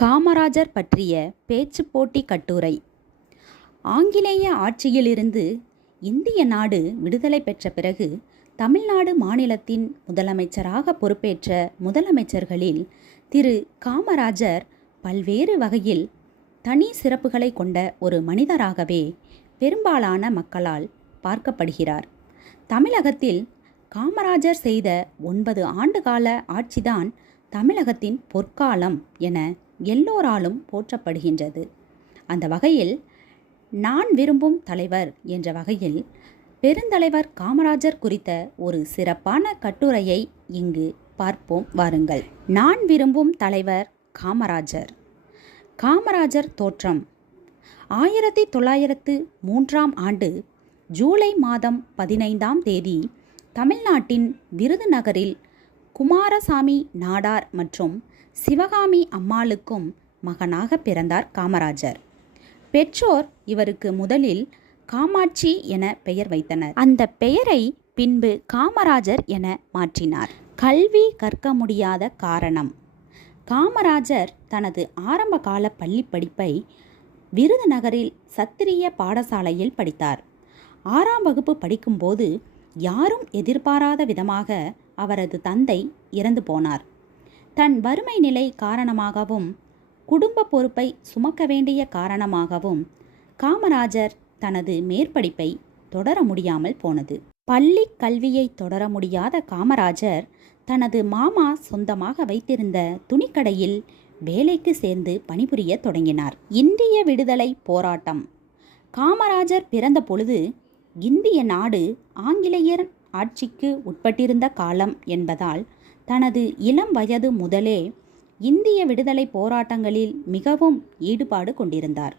காமராஜர் பற்றிய பேச்சு போட்டி கட்டுரை. ஆங்கிலேய ஆட்சியிலிருந்து இந்திய நாடு விடுதலை பெற்ற பிறகு தமிழ்நாடு மாநிலத்தின் முதலமைச்சராக பொறுப்பேற்ற முதலமைச்சர்களில் திரு காமராஜர் பல்வேறு வகையில் தனி சிறப்புகளை கொண்ட ஒரு மனிதராகவே பெரும்பாலான மக்களால் பார்க்கப்படுகிறார். தமிழகத்தில் காமராஜர் செய்த ஒன்பது ஆண்டுகால ஆட்சிதான் தமிழகத்தின் பொற்காலம் என எல்லோராலும் போற்றப்படுகின்றது. அந்த வகையில் நான் விரும்பும் தலைவர் என்ற வகையில் பெருந்தலைவர் காமராஜர் குறித்த ஒரு சிறப்பான கட்டுரையை இங்கு பார்ப்போம். வாருங்கள். நான் விரும்பும் தலைவர் காமராஜர். காமராஜர் தோற்றம். ஆயிரத்தி தொள்ளாயிரத்து மூன்றாம் ஆண்டு ஜூலை மாதம் பதினைந்தாம் தேதி தமிழ்நாட்டின் விருதுநகரில் குமாரசாமி நாடார் மற்றும் சிவகாமி அம்மாளுக்கும் மகனாக பிறந்தார் காமராஜர். பெற்றோர் இவருக்கு முதலில் காமாட்சி என பெயர் வைத்தனர். அந்த பெயரை பின்பு காமராஜர் என மாற்றினார். கல்வி கற்க முடியாத காரணம். காமராஜர் தனது ஆரம்பகால பள்ளி படிப்பை விருதுநகரில் சத்திரிய பாடசாலையில் படித்தார். ஆறாம் வகுப்பு படிக்கும்போது யாரும் எதிர்பாராத விதமாக அவரது தந்தை இறந்து போனார். தன் வறுமை நிலை காரணமாகவும் குடும்ப பொறுப்பை சுமக்க வேண்டிய காரணமாகவும் காமராஜர் தனது மேற்படிப்பை தொடர முடியாமல் போனது. பள்ளி கல்வியை தொடர முடியாத காமராஜர் தனது மாமா சொந்தமாக வைத்திருந்த துணிக்கடையில் வேலைக்கு சேர்ந்து பணிபுரிய தொடங்கினார். இந்திய விடுதலை போராட்டம். காமராஜர் பிறந்த பொழுது இந்திய நாடு ஆங்கிலேயர் ஆட்சிக்கு உட்பட்டிருந்த காலம் என்பதால் தனது இளம் வயது முதலே இந்திய விடுதலை போராட்டங்களில் மிகவும் ஈடுபாடு கொண்டிருந்தார்.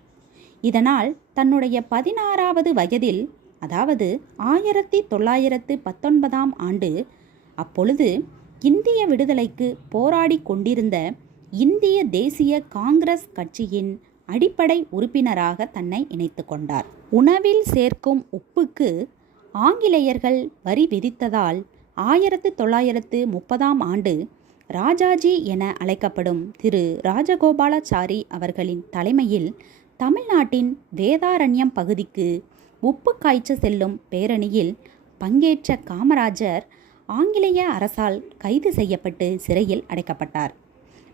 இதனால் தன்னுடைய பதினாறாவது வயதில் அதாவது ஆயிரத்தி தொள்ளாயிரத்து பத்தொன்பதாம் ஆண்டு அப்பொழுது இந்திய விடுதலைக்கு போராடி கொண்டிருந்த இந்திய தேசிய காங்கிரஸ் கட்சியின் அடிப்படை உறுப்பினராக தன்னை இணைத்து கொண்டார். உணவில் சேர்க்கும் உப்புக்கு ஆங்கிலேயர்கள் வரி விதித்ததால் ஆயிரத்து தொள்ளாயிரத்து முப்பதாம் ஆண்டு ராஜாஜி என அழைக்கப்படும் திரு ராஜகோபாலாச்சாரி அவர்களின் தலைமையில் தமிழ்நாட்டின் வேதாரண்யம் பகுதிக்கு உப்பு காய்ச்ச செல்லும் பேரணியில் பங்கேற்ற காமராஜர் ஆங்கிலேய அரசால் கைது செய்யப்பட்டு சிறையில் அடைக்கப்பட்டார்.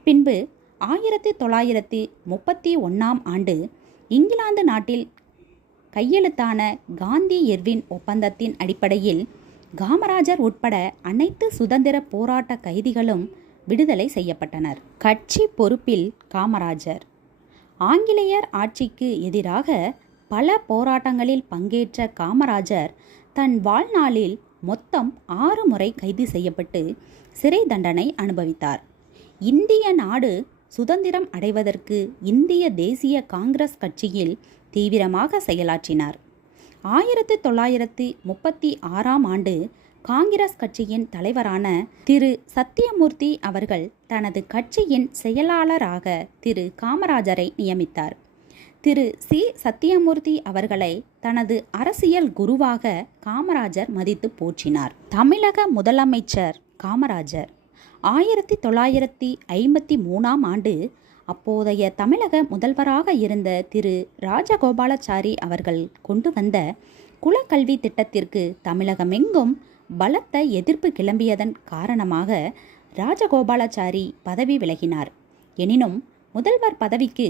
பின்பு ஆயிரத்தி தொள்ளாயிரத்தி முப்பத்தி ஒன்றாம் ஆண்டு இங்கிலாந்து நாட்டில் கையெழுத்தான காந்தி எர்வின் ஒப்பந்தத்தின் அடிப்படையில் காமராஜர் உட்பட அனைத்து சுதந்திர போராட்ட கைதிகளும் விடுதலை செய்யப்பட்டனர். கட்சி பொறுப்பில் காமராஜர். ஆங்கிலேயர் ஆட்சிக்கு எதிராக பல போராட்டங்களில் பங்கேற்ற காமராஜர் தன் வாழ்நாளில் மொத்தம் ஆறு முறை கைது செய்யப்பட்டு சிறை தண்டனை அனுபவித்தார். இந்திய நாடு சுதந்திரம் அடைவதற்கு இந்திய தேசிய காங்கிரஸ் கட்சியில் தீவிரமாக செயலாற்றினார். ஆயிரத்தி தொள்ளாயிரத்தி முப்பத்தி ஆறாம் ஆண்டு காங்கிரஸ் கட்சியின் தலைவரான திரு. சத்தியமூர்த்தி அவர்கள் தனது கட்சியின் செயலாளராக திரு. காமராஜரை நியமித்தார். திரு. சி. சத்தியமூர்த்தி அவர்களை தனது அரசியல் குருவாக காமராஜர் மதித்து போற்றினார். தமிழக முதலமைச்சர் காமராஜர். ஆயிரத்தி தொள்ளாயிரத்தி ஐம்பத்தி மூணாம் ஆண்டு அப்போதைய தமிழக முதல்வராக இருந்த திரு ராஜகோபாலாச்சாரி அவர்கள் கொண்டு வந்த குலக்கல்வி திட்டத்திற்கு தமிழகமெங்கும் பலத்த எதிர்ப்பு கிளம்பியதன் காரணமாக ராஜகோபாலாச்சாரி பதவி விலகினார். எனினும் முதல்வர் பதவிக்கு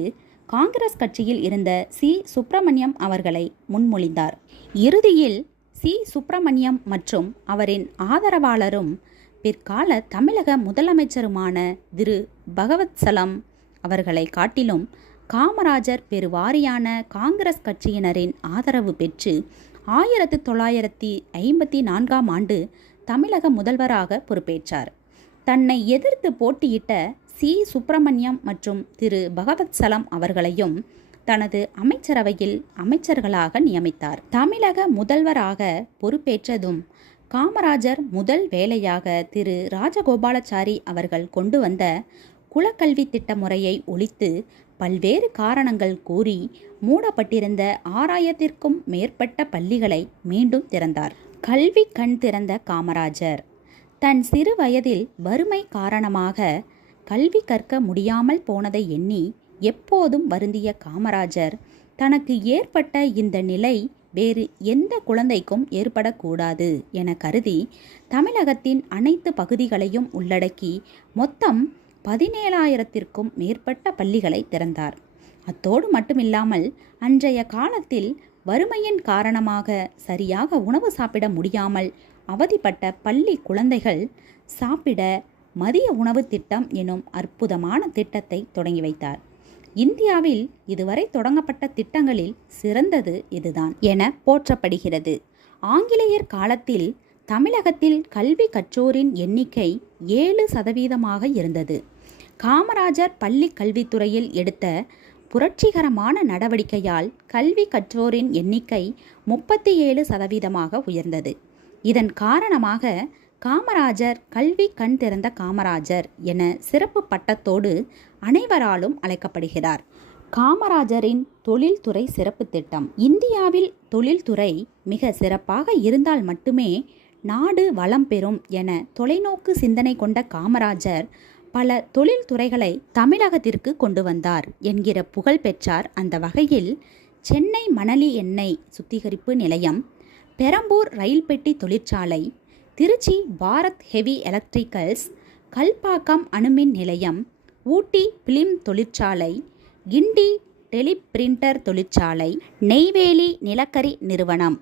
காங்கிரஸ் கட்சியில் இருந்த சி. சுப்பிரமணியம் அவர்களை முன்மொழிந்தார். இறுதியில் சி. சுப்பிரமணியம் மற்றும் அவரின் ஆதரவாளரும் பிற்கால தமிழக முதலமைச்சருமான திரு. பகவத்சலம் அவர்களை காட்டிலும் காமராஜர் பெருவாரியான காங்கிரஸ் கட்சியினரின் ஆதரவு பெற்று ஆயிரத்து தொள்ளாயிரத்தி ஐம்பத்தி நான்காம் ஆண்டு தமிழக முதல்வராக பொறுப்பேற்றார். தன்னை எதிர்த்து போட்டியிட்ட சி. சுப்பிரமணியம் மற்றும் திரு. பகவத்சலம் அவர்களையும் தனது அமைச்சரவையில் அமைச்சர்களாக நியமித்தார். தமிழக முதல்வராக பொறுப்பேற்றதும் காமராஜர் முதல் வேலையாக திரு. ராஜகோபாலாச்சாரி அவர்கள் கொண்டு வந்த குலக்கல்வி திட்ட முறையை ஒழித்து பல்வேறு காரணங்கள் கூறி மூடப்பட்டிருந்த ஆறாயிரத்திற்கும் மேற்பட்ட பள்ளிகளை மீண்டும் திறந்தார். கல்வி கண் திறந்த காமராஜர். தன் சிறு வயதில் வறுமை காரணமாக கல்வி கற்க முடியாமல் போனதை எண்ணி எப்போதும் வருந்திய காமராஜர் தனக்கு ஏற்பட்ட இந்த நிலை வேறு எந்த குழந்தைக்கும் ஏற்படக்கூடாது என கருதி தமிழகத்தின் அனைத்து பகுதிகளையும் உள்ளடக்கி மொத்தம் பதினேழாயிரத்திற்கும் மேற்பட்ட பள்ளிகளை திறந்தார். அத்தோடு மட்டுமில்லாமல் அன்றைய காலத்தில் வறுமையின் காரணமாக சரியாக உணவு சாப்பிட முடியாமல் அவதிப்பட்ட பள்ளி குழந்தைகள் சாப்பிட மதிய உணவு திட்டம் எனும் அற்புதமான திட்டத்தை தொடங்கி வைத்தார். இந்தியாவில் இதுவரை தொடங்கப்பட்ட திட்டங்களில் சிறந்தது இதுதான் என போற்றப்படுகிறது. ஆங்கிலேயர் காலத்தில் தமிழகத்தில் கல்வி கற்றோரின் எண்ணிக்கை ஏழு சதவீதமாக இருந்தது. காமராஜர் பள்ளி கல்வித்துறையில் எடுத்த புரட்சிகரமான நடவடிக்கையால் கல்வி கற்றோரின் எண்ணிக்கை முப்பத்தி ஏழு சதவீதமாக உயர்ந்தது. இதன் காரணமாக காமராஜர் கல்வி கண் திறந்த காமராஜர் என சிறப்பு பட்டத்தோடு அனைவராலும் அழைக்கப்படுகிறார். காமராஜரின் தொழில்துறை சிறப்பு திட்டம். இந்தியாவில் தொழில்துறை மிக சிறப்பாக இருந்தால் மட்டுமே நாடு வளம் பெறும் என தொலைநோக்கு சிந்தனை கொண்ட காமராஜர் பல தொழில்துறைகளை தமிழகத்திற்கு கொண்டு வந்தார் என்கிற புகழ் பெற்றார் அந்த வகையில் சென்னை மணலி எண்ணெய் சுத்திகரிப்பு நிலையம் பெரம்பூர் ரயில் பெட்டி தொழிற்சாலை திருச்சி பாரத் ஹெவி எலக்ட்ரிக்கல்ஸ் கல்பாக்கம் அணுமின் நிலையம் ஊட்டி பிலிம் தொழிற்சாலை கிண்டி டெலிபிரிண்டர் தொழிற்சாலை நெய்வேலி நிலக்கரி நிறுவனம்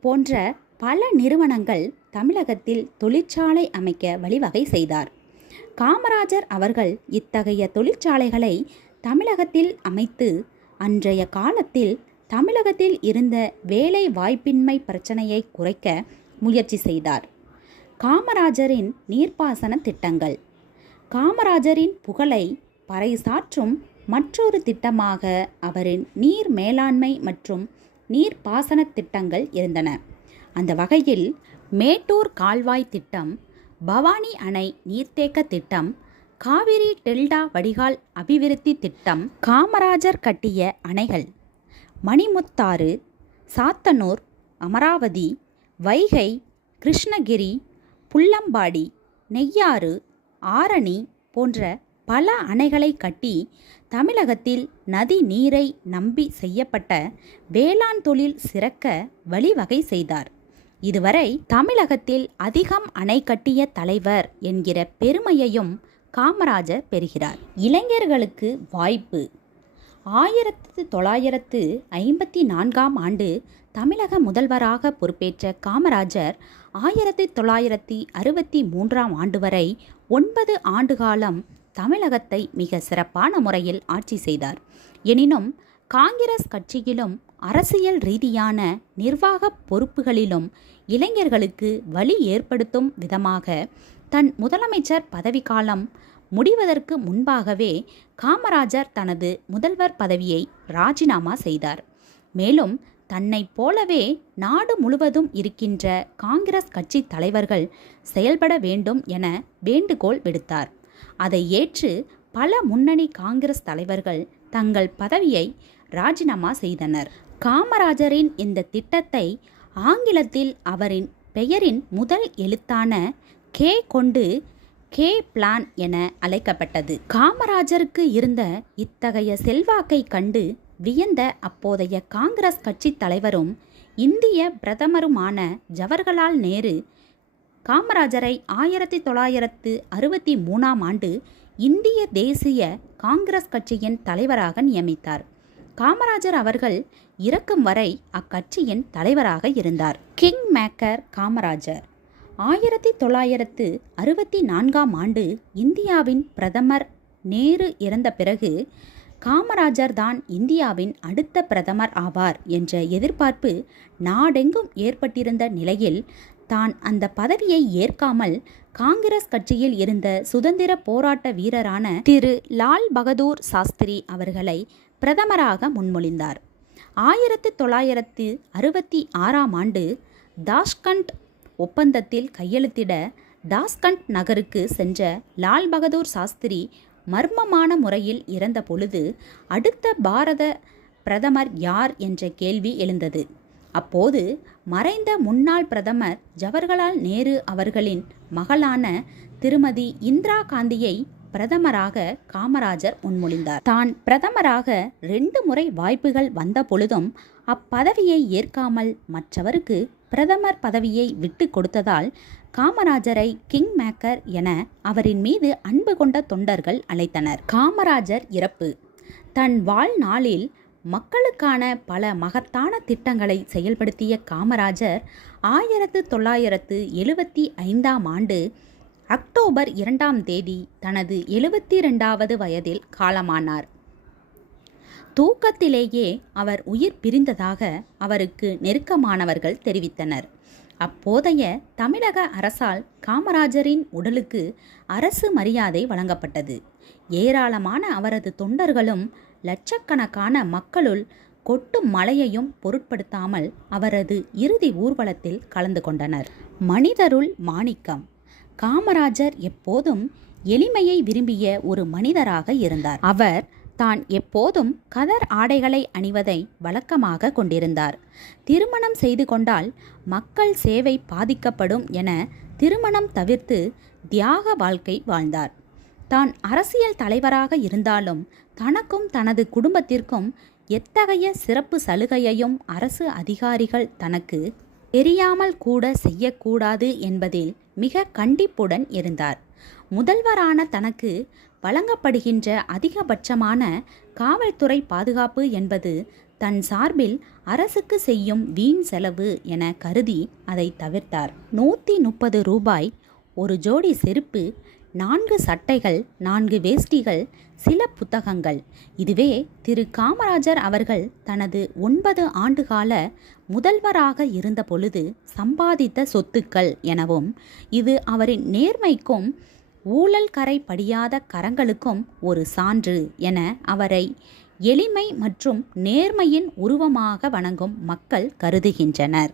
போன்ற பல நிறுவனங்கள் தமிழகத்தில் தொழிற்சாலை அமைக்க வழிவகை செய்தார். காமராஜர் அவர்கள் இத்தகைய தொழிற்சாலைகளை தமிழகத்தில் அமைத்து அன்றைய காலத்தில் தமிழகத்தில் இருந்த வேலை வாய்ப்பின்மை பிரச்சனையை குறைக்க முயற்சி செய்தார். காமராஜரின் நீர்ப்பாசன திட்டங்கள். காமராஜரின் புகழை பறைசாற்றும் மற்றொரு திட்டமாக அவரின் நீர் மேலாண்மை மற்றும் நீர்ப்பாசன திட்டங்கள் இருந்தன. அந்த வகையில் மேட்டூர் கால்வாய் திட்டம் பவானி அணை நீர்த்தேக்க திட்டம் காவிரி டெல்டா வடிகால் அபிவிருத்தி திட்டம் காமராஜர் கட்டிய அணைகள் மணிமுத்தாறு சாத்தனூர் அமராவதி வைகை கிருஷ்ணகிரி புல்லம்பாடி நெய்யாறு ஆரணி போன்ற பல அணைகளை கட்டி தமிழகத்தில் நதி நீரை நம்பி செய்யப்பட்ட வேளாண் தொழில் சிறக்க வழிவகை செய்தார். இதுவரை தமிழகத்தில் அதிகம் அணை கட்டிய தலைவர் என்கிற பெருமையையும் காமராஜர் பெறுகிறார். இளைஞர்களுக்கு வாய்ப்பு. ஆயிரத்து தொள்ளாயிரத்து ஐம்பத்தி நான்காம் ஆண்டு தமிழக முதல்வராக பொறுப்பேற்ற காமராஜர் ஆயிரத்தி தொள்ளாயிரத்தி அறுபத்தி மூன்றாம் ஆண்டு வரை ஒன்பது ஆண்டு காலம் தமிழகத்தை மிக சிறப்பான முறையில் ஆட்சி செய்தார். எனினும் காங்கிரஸ் கட்சியிலும் அரசியல் ரீதியான நிர்வாக பொறுப்புகளிலும் இளைஞர்களுக்கு வழி ஏற்படுத்தும் விதமாக தன் முதலமைச்சர் பதவிக்காலம் முடிவதற்கு முன்பாகவே காமராஜர் தனது முதல்வர் பதவியை ராஜினாமா செய்தார். மேலும் தன்னைப் போலவே நாடு முழுவதும் இருக்கின்ற காங்கிரஸ் கட்சி தலைவர்கள் செயல்பட வேண்டும் என வேண்டுகோள் விடுத்தார். அதை ஏற்று பல முன்னணி காங்கிரஸ் தலைவர்கள் தங்கள் பதவியை ராஜினாமா செய்தனர். காமராஜரின் இந்த திட்டத்தை ஆங்கிலத்தில் அவரின் பெயரின் முதல் எழுத்தான கே கொண்டு கே பிளான் என அழைக்கப்பட்டது. காமராஜருக்கு இருந்த இத்தகைய செல்வாக்கை கண்டு வியந்த அப்போதைய காங்கிரஸ் கட்சி தலைவரும் இந்திய பிரதமருமான ஜவஹர்லால் நேரு காமராஜரை ஆயிரத்தி தொள்ளாயிரத்து அறுபத்தி மூணாம் ஆண்டு இந்திய தேசிய காங்கிரஸ் கட்சியின் தலைவராக நியமித்தார். காமராஜர் அவர்கள் இறக்கும் வரை அக்கட்சியின் தலைவராக இருந்தார். King maker Kamarajar. ஆயிரத்தி தொள்ளாயிரத்து அறுபத்தி நான்காம் ஆண்டு இந்தியாவின் பிரதமர் நேரு இறந்த பிறகு காமராஜர் தான் இந்தியாவின் அடுத்த பிரதமர் ஆவார் என்ற எதிர்பார்ப்பு நாடெங்கும் ஏற்பட்டிருந்த நிலையில் தான் அந்த பதவியை ஏற்காமல் காங்கிரஸ் கட்சியில் இருந்த சுதந்திர போராட்ட வீரரான திரு லால் பகதூர் சாஸ்திரி அவர்களை பிரதமராக முன்மொழிந்தார். ஆயிரத்து தொள்ளாயிரத்து அறுபத்தி ஆறாம் ஆண்டு தாஷ்கண்ட் ஒப்பந்தத்தில் கையெழுத்திட தாஸ்கண்ட் நகருக்கு சென்ற லால் பகதூர் சாஸ்திரி மர்மமான முறையில் இறந்த பொழுது அடுத்த பாரத பிரதமர் யார் என்ற கேள்வி எழுந்தது. அப்போது மறைந்த முன்னாள் பிரதமர் ஜவஹர்லால் நேரு அவர்களின் மகளான திருமதி இந்திரா காந்தியை பிரதமராக காமராஜர் முன்மொழிந்தார். தான் பிரதமராக ரெண்டு முறை வாய்ப்புகள் வந்த பொழுதும் அப்பதவியை ஏற்காமல் மற்றவருக்கு பிரதமர் பதவியை விட்டு கொடுத்ததால் காமராஜரை கிங் மேக்கர் என அவரின் மீது அன்பு கொண்ட தொண்டர்கள் அழைத்தனர். காமராஜர் இறப்பு. தன் வாழ்நாளில் மக்களுக்கான பல மகத்தான திட்டங்களை செயல்படுத்திய காமராஜர் ஆயிரத்து தொள்ளாயிரத்து எழுபத்தி ஐந்தாம் ஆண்டு அக்டோபர் இரண்டாம் தேதி தனது எழுபத்தி ரெண்டாவது வயதில் காலமானார். தூக்கத்திலேயே அவர் உயிர் பிரிந்ததாக அவருக்கு நெருக்கமானவர்கள் தெரிவித்தனர். அப்போதைய தமிழக அரசால் காமராஜரின் உடலுக்கு அரசு மரியாதை வழங்கப்பட்டது. ஏராளமான அவரது தொண்டர்களும் லட்சக்கணக்கான மக்களுள் கொட்டும் மழையையும் பொருட்படுத்தாமல் அவரது இறுதி ஊர்வலத்தில் கலந்து கொண்டனர். மனிதருள் மாணிக்கம் காமராஜர் எப்போதும் எளிமையை விரும்பிய ஒரு மனிதராக இருந்தார். அவர் தான் எப்போதும் கதர் ஆடைகளை அணிவதை வழக்கமாக கொண்டிருந்தார். திருமணம் செய்து கொண்டால் மக்கள் சேவை பாதிக்கப்படும் என திருமணம் தவிர்த்து தியாக வாழ்க்கை வாழ்ந்தார். தான் அரசியல் தலைவராக இருந்தாலும் தனக்கும் தனது குடும்பத்திற்கும் எத்தகைய சிறப்பு சலுகையையும் அரசு அதிகாரிகள் தனக்கு தெரியாமல் கூட செய்யக்கூடாது என்பதில் மிக கண்டிப்புடன் இருந்தார். முதல்வரான தனக்கு வழங்கப்படுகின்ற அதிகபட்சமான காவல்துறை பாதுகாப்பு என்பது தன் சார்பில் அரசுக்கு செய்யும் வீண் செலவு என கருதி அதை தவிர்த்தார். நூற்றி முப்பது ரூபாய் ஒரு ஜோடி செருப்பு நான்கு சட்டைகள் நான்கு வேஷ்டிகள் சில புத்தகங்கள். இதுவே திரு காமராஜர் அவர்கள் தனது ஒன்பது ஆண்டுகால முதல்வராக இருந்த பொழுது சம்பாதித்த சொத்துக்கள் எனவும் இது அவரின் நேர்மைக்கும் ஊழல் கரை படியாத கரங்களுக்கும் ஒரு சான்று என அவரை எளிமை மற்றும் நேர்மையின் உருவமாக வணங்கும் மக்கள் கருதுகின்றனர்.